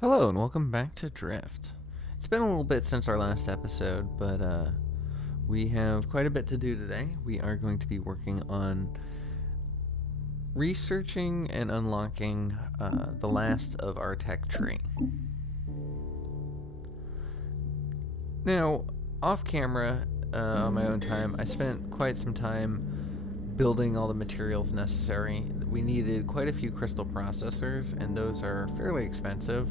Hello and welcome back to Drift. It's been a little bit since our last episode, but we have quite a bit to do today. We are going to be working on researching and unlocking the last of our tech tree. Now, off camera, on my own time, I spent quite some time building all the materials necessary. We needed quite a few crystal processors, and those are fairly expensive.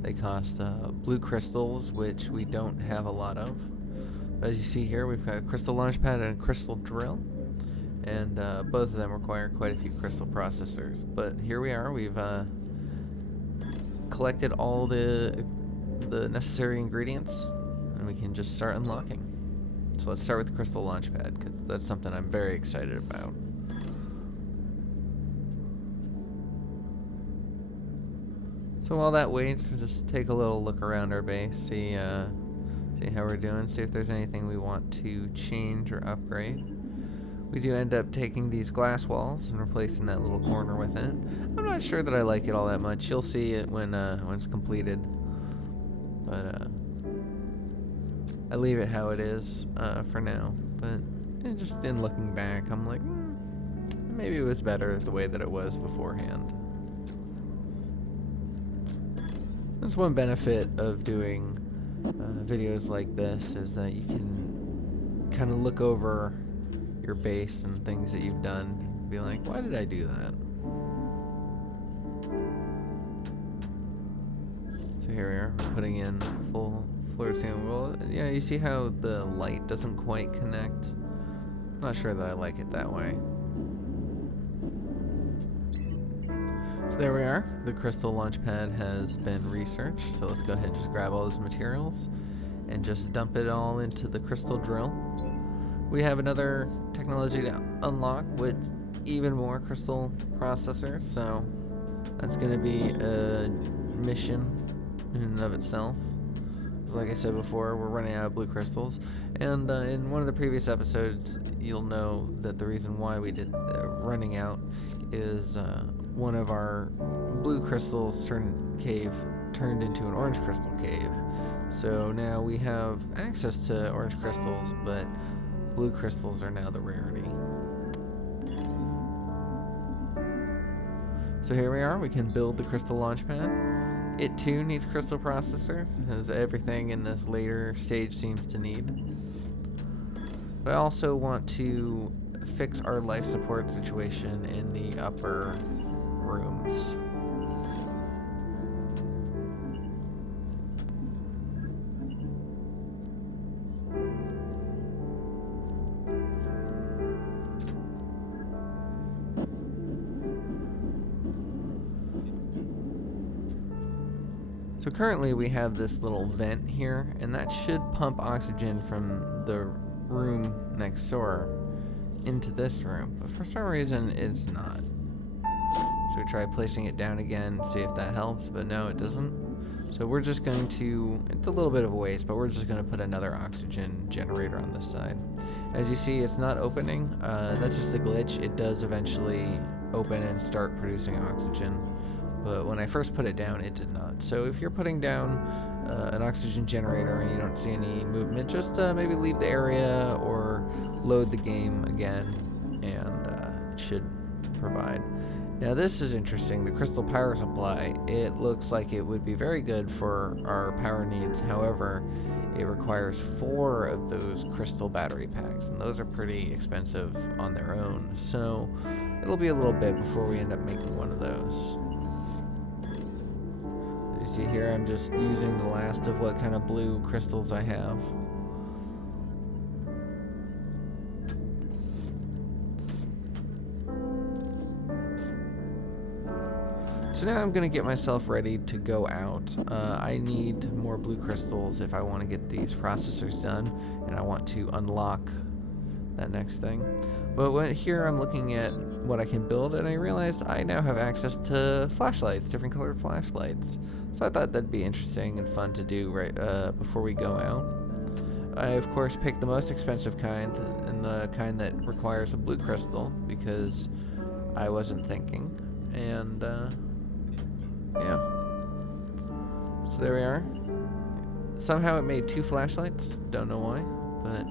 They cost blue crystals, which we don't have a lot of. But as you see here, we've got a crystal launchpad and a crystal drill, and both of them require quite a few crystal processors. But here we are. We've collected all the necessary ingredients, and we can just start unlocking. So let's start with the crystal launchpad, because that's something I'm very excited about. So while that waits, we'll just take a little look around our base, see how we're doing, see if there's anything we want to change or upgrade. We do end up taking these glass walls and replacing that little corner with it. I'm not sure that I like it all that much. You'll see it when it's completed. But I leave it how it is for now. But just in looking back, I'm like, maybe it was better the way that it was beforehand. That's one benefit of doing videos like this, is that you can kind of look over your base and things that you've done and be like, why did I do that? So here we are, putting in full floor ceiling. Well, yeah, you see how the light doesn't quite connect? I'm not sure that I like it that way. So there we are. The crystal launchpad has been researched. So let's go ahead and just grab all those materials and just dump it all into the crystal drill. We have another technology to unlock with even more crystal processors. So that's going to be a mission in and of itself. Like I said before, we're running out of blue crystals. And in one of the previous episodes, you'll know that the reason why we did running out is one of our blue crystals turned into an orange crystal cave. So now we have access to orange crystals, but blue crystals are now the rarity. So here we are. We can build the crystal launchpad. It too needs crystal processors, as everything in this later stage seems to need. But I also want to fix our life support situation in the upper rooms. So currently we have this little vent here, and that should pump oxygen from the room next door into this room, but for some reason it's not. So we try placing it down again, see if that helps, but no, it doesn't. So we're just going to, it's a little bit of a waste, but we're just going to put another oxygen generator on this side. As you see, it's not opening. That's just a glitch. It does eventually open and start producing oxygen, but when I first put it down, it did not. So if you're putting down an oxygen generator and you don't see any movement, just maybe leave the area or load the game again, and it should provide. Now this is interesting. The crystal power supply, it looks like it would be very good for our power needs. However, it requires 4 of those crystal battery packs, and those are pretty expensive on their own. So it'll be a little bit before we end up making one of those. As you see here, I'm just using the last of what kind of blue crystals I have. So now I'm going to get myself ready to go out. I need more blue crystals if I want to get these processors done, and I want to unlock that next thing. But here I'm looking at what I can build, and I realized I now have access to flashlights, different colored flashlights. So I thought that'd be interesting and fun to do right before we go out. I, of course, picked the most expensive kind, and the kind that requires a blue crystal, because I wasn't thinking. And, yeah. So there we are. Somehow it made 2 flashlights. Don't know why, but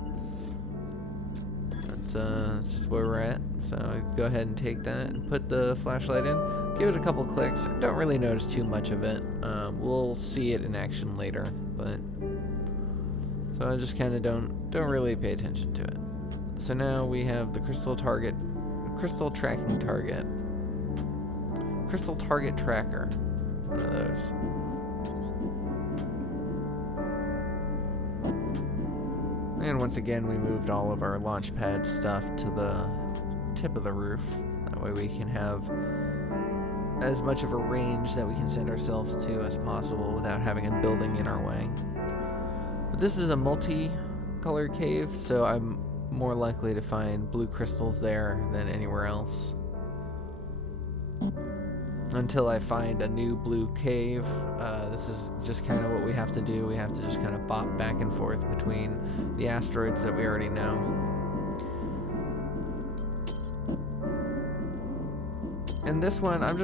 that's just where we're at. So go ahead and take that and put the flashlight in. Give it a couple clicks. Don't really notice too much of it. We'll see it in action later, but so I just kind of don't really pay attention to it. So now we have the crystal tracking target, crystal target tracker. One of those. And once again, we moved all of our launch pad stuff to the tip of the roof. That way we can have as much of a range that we can send ourselves to as possible without having a building in our way. But this is a multi-colored cave, so I'm more likely to find blue crystals there than anywhere else. Until I find a new blue cave, this is just kind of what we have to do. We have to just kind of bop back and forth between the asteroids that we already know. And this one, I'm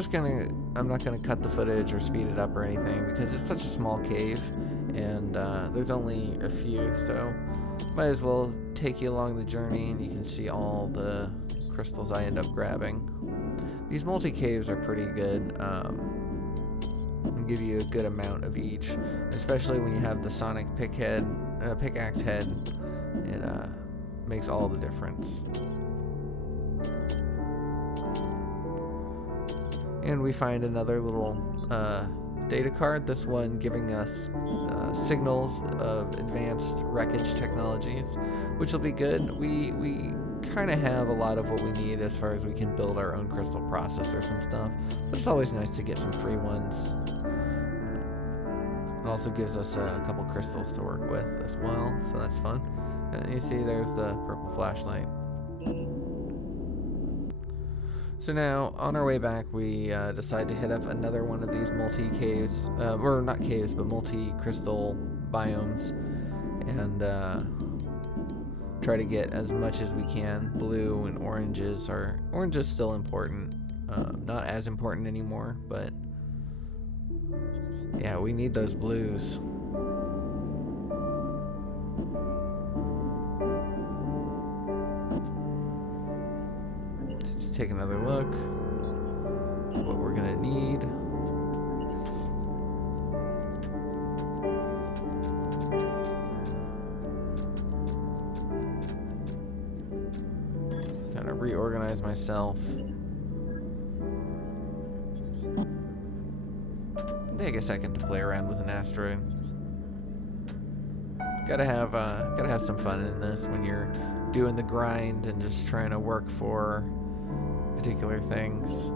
not gonna cut the footage or speed it up or anything because it's such a small cave, and there's only a few, so might as well take you along the journey and you can see all the crystals I end up grabbing. These multi-caves are pretty good, and give you a good amount of each, especially when you have the sonic pickaxe head. It makes all the difference. And we find another little data card, this one giving us signals of advanced wreckage technologies, which will be good. We kind of have a lot of what we need as far as we can build our own crystal processors and stuff, but it's always nice to get some free ones. It also gives us a couple crystals to work with as well, so that's fun. And you see there's the purple flashlight. So now, on our way back, we decide to hit up another one of these multi-caves, or not caves, but multi-crystal biomes, and try to get as much as we can. Blue and oranges is still important, not as important anymore, but yeah, we need those blues. Just take another look at what we're gonna need. Kind of reorganize myself. Take a second to play around with an asteroid. Gotta have some fun in this when you're doing the grind and just trying to work for particular things.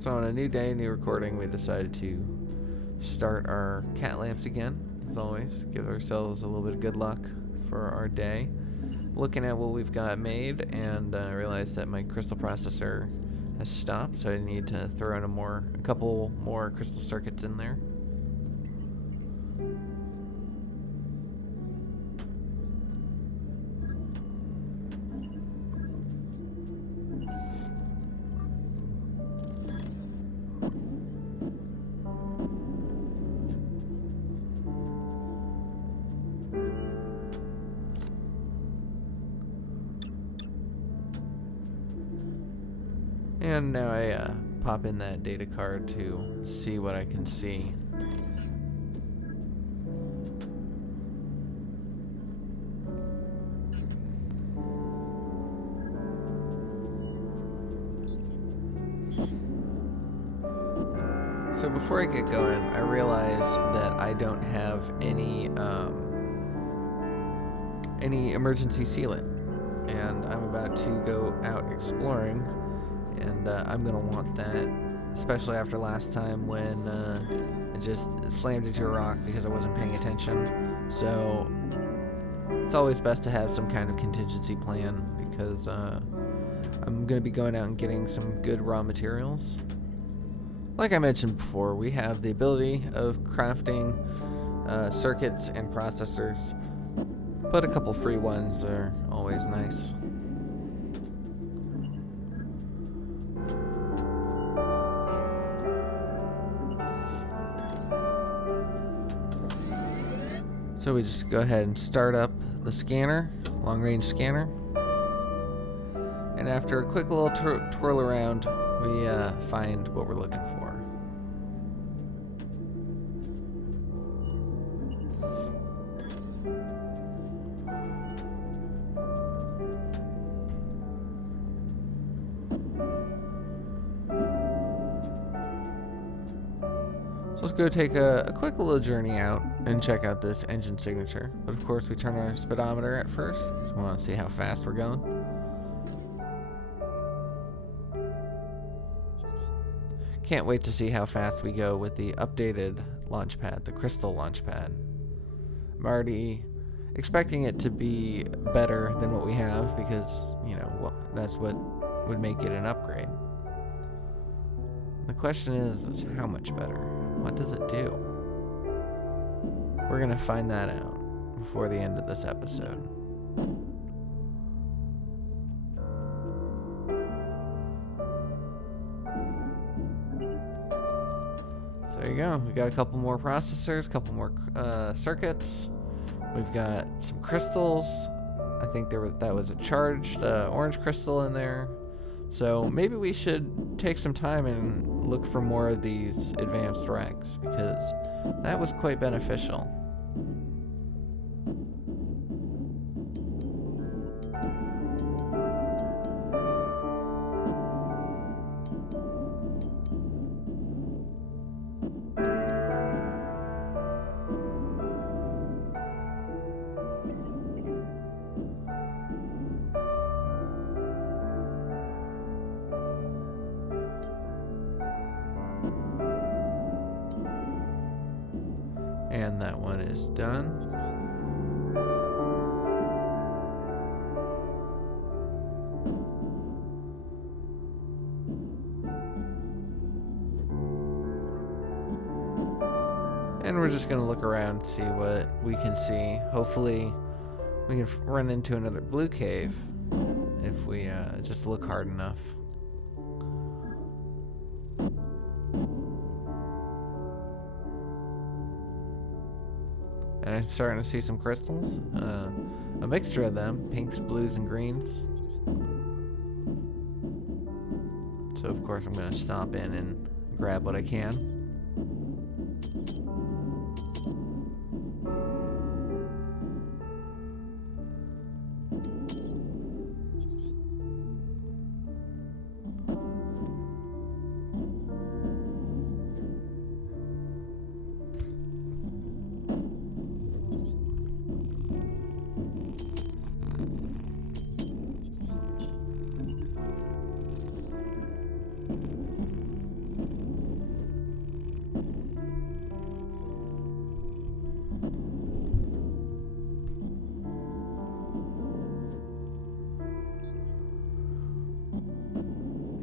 So on a new day, new recording, we decided to start our cat lamps again. As always, give ourselves a little bit of good luck for our day. Looking at what we've got made, and I realized that my crystal processor has stopped, so I need to throw in a couple more crystal circuits in there. And now I pop in that data card to see what I can see. So before I get going, I realize that I don't have any emergency sealant, and I'm about to go out exploring. And I'm going to want that, especially after last time when I just slammed into a rock because I wasn't paying attention. So it's always best to have some kind of contingency plan because I'm going to be going out and getting some good raw materials. Like I mentioned before, we have the ability of crafting circuits and processors, but a couple free ones are always nice. So we just go ahead and start up the scanner, long-range scanner. And after a quick little twirl around, we find what we're looking for. So let's go take a quick little journey out and check out this engine signature. But of course we turn our speedometer at first because we want to see how fast we're going. Can't wait to see how fast we go with the updated launch pad, the crystal launch pad. I'm already expecting it to be better than what we have because, you know, that's what would make it an upgrade. The question is how much better? What does it do? We're going to find that out before the end of this episode. So there you go. We got a couple more processors, a couple more circuits. We've got some crystals. I think that was a charged orange crystal in there. So maybe we should take some time and look for more of these advanced racks because that was quite beneficial. And that one is done. And we're just going to look around and see what we can see. Hopefully we can run into another blue cave if we just look hard enough. And I'm starting to see some crystals. A mixture of them, pinks, blues, and greens. So of course I'm going to stop in and grab what I can.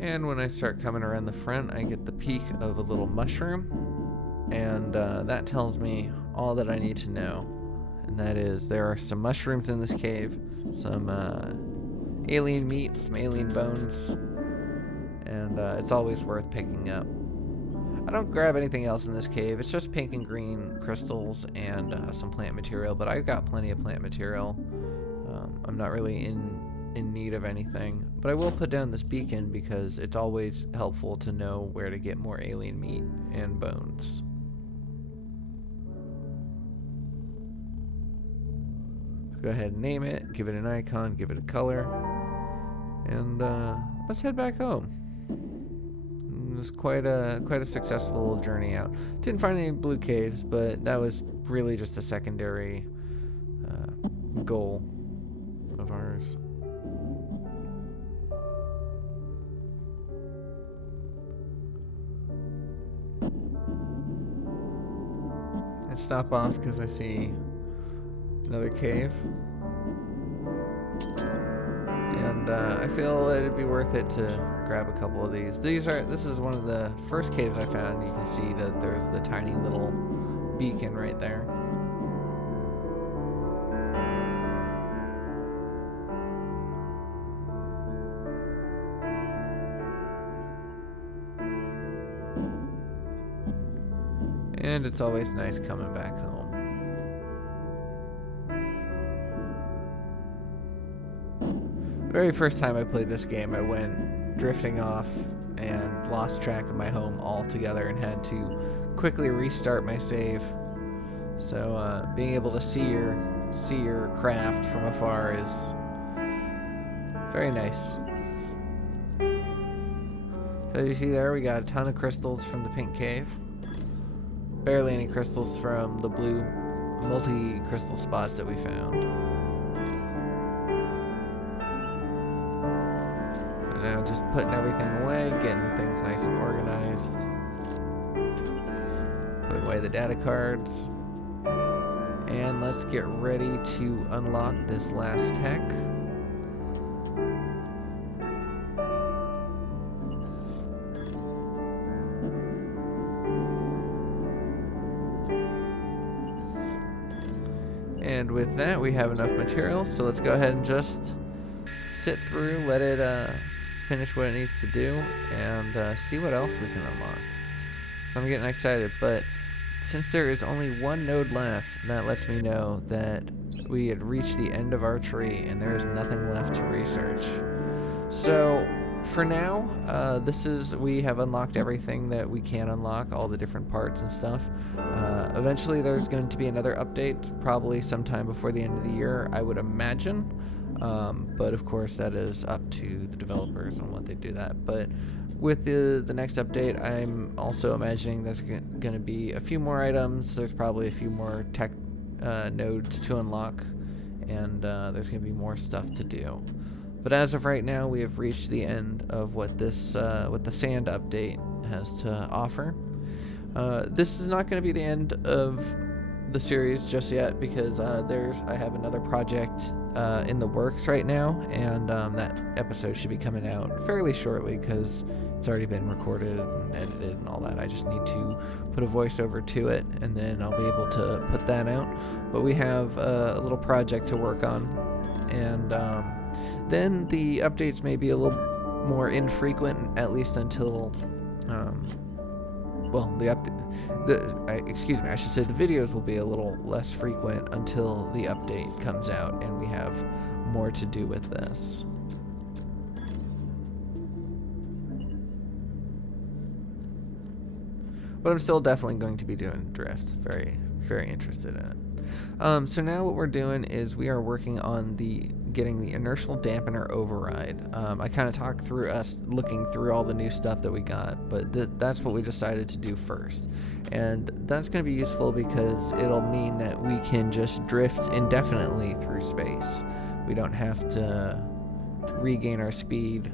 And when I start coming around the front, I get the peak of a little mushroom, and that tells me all that I need to know. And that is there are some mushrooms in this cave, some alien meat, some alien bones, and it's always worth picking up. I don't grab anything else in this cave. It's just pink and green crystals and some plant material, but I've got plenty of plant material. I'm not really in need of anything, but I will put down this beacon because it's always helpful to know where to get more alien meat and bones. Go ahead and name it, give it an icon, give it a color, and let's head back home. It was quite a successful little journey out. Didn't find any blue caves, but that was really just a secondary goal of ours. And stop off because I see another cave. And I feel it'd be worth it to grab a couple of these. This is one of the first caves I found. You can see that there's the tiny little beacon right there. And it's always nice coming back home. very first time I played this game, I went drifting off and lost track of my home altogether and had to quickly restart my save. So being able to see your craft from afar is very nice. So as you see there, we got a ton of crystals from the pink cave. Barely any crystals from the blue multi-crystal spots that we found. So now just putting everything away, getting things nice and organized. Putting away the data cards. And let's get ready to unlock this last tech. And with that, we have enough materials, so let's go ahead and just sit through, let it finish what it needs to do, and see what else we can unlock. So I'm getting excited, but since there is only one node left, that lets me know that we had reached the end of our tree and there's nothing left to research. So for now, we have unlocked everything that we can unlock, all the different parts and stuff. Eventually there's going to be another update, probably sometime before the end of the year, I would imagine. But of course that is up to the developers on what they do that. But with the next update, I'm also imagining there's going to be a few more items. There's probably a few more tech nodes to unlock, and there's going to be more stuff to do. But as of right now, we have reached the end of what the sand update has to offer. This is not going to be the end of the series just yet, because I have another project in the works right now, and that episode should be coming out fairly shortly because it's already been recorded and edited and all that. I just need to put a voiceover to it, and then I'll be able to put that out. But we have a little project to work on, and then the updates may be a little more infrequent, at least until I should say the videos will be a little less frequent until the update comes out and we have more to do with this. But I'm still definitely going to be doing drift. Very, very interested in it. So now what we're doing is we are working on getting the inertial dampener override. I kind of talked through us looking through all the new stuff that we got, but that's what we decided to do first. And that's going to be useful because it'll mean that we can just drift indefinitely through space. We don't have to regain our speed.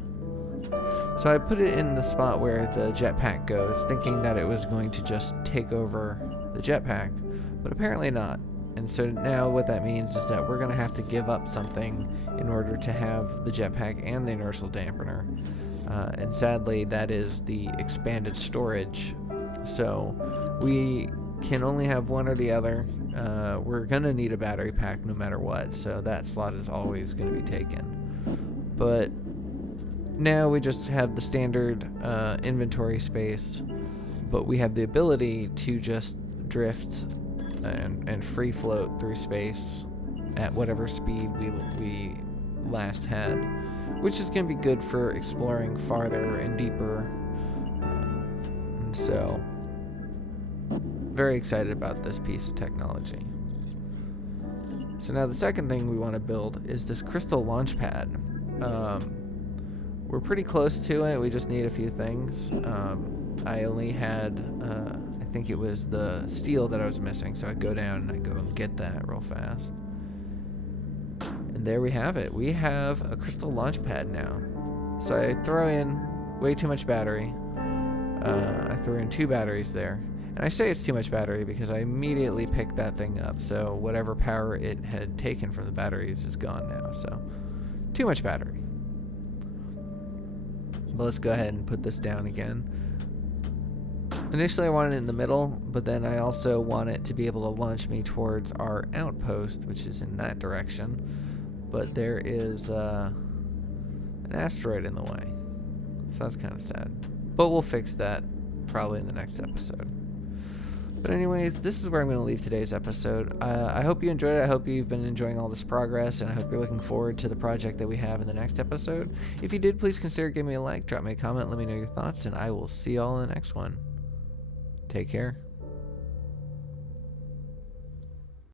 So I put it in the spot where the jetpack goes, thinking that it was going to just take over the jetpack, but apparently not. And so now what that means is that we're going to have to give up something in order to have the jetpack and the inertial dampener. And sadly, that is the expanded storage. So we can only have one or the other. We're going to need a battery pack no matter what, so that slot is always going to be taken. But now we just have the standard inventory space, but we have the ability to just drift and free float through space at whatever speed we last had, which is going to be good for exploring farther and deeper. And so, very excited about this piece of technology. So now the second thing we want to build is this crystal launch pad. We're pretty close to it. We just need a few things. I only had I think it was the steel that I was missing, so I go down and I go and get that real fast. And there we have it. We have a crystal launch pad now. So I throw in way too much battery. I threw in 2 batteries there. And I say it's too much battery because I immediately picked that thing up. So whatever power it had taken from the batteries is gone now. So too much battery. But let's go ahead and put this down again. Initially I wanted it in the middle, but then I also want it to be able to launch me towards our outpost, which is in that direction. But there is an asteroid in the way, so that's kind of sad. But we'll fix that probably in the next episode. But anyways, this is where I'm going to leave today's episode. I hope you enjoyed it. I hope you've been enjoying all this progress, and I hope you're looking forward to the project that we have in the next episode. If you did, please consider giving me a like, drop me a comment, let me know your thoughts, and I will see y'all in the next one. Take care.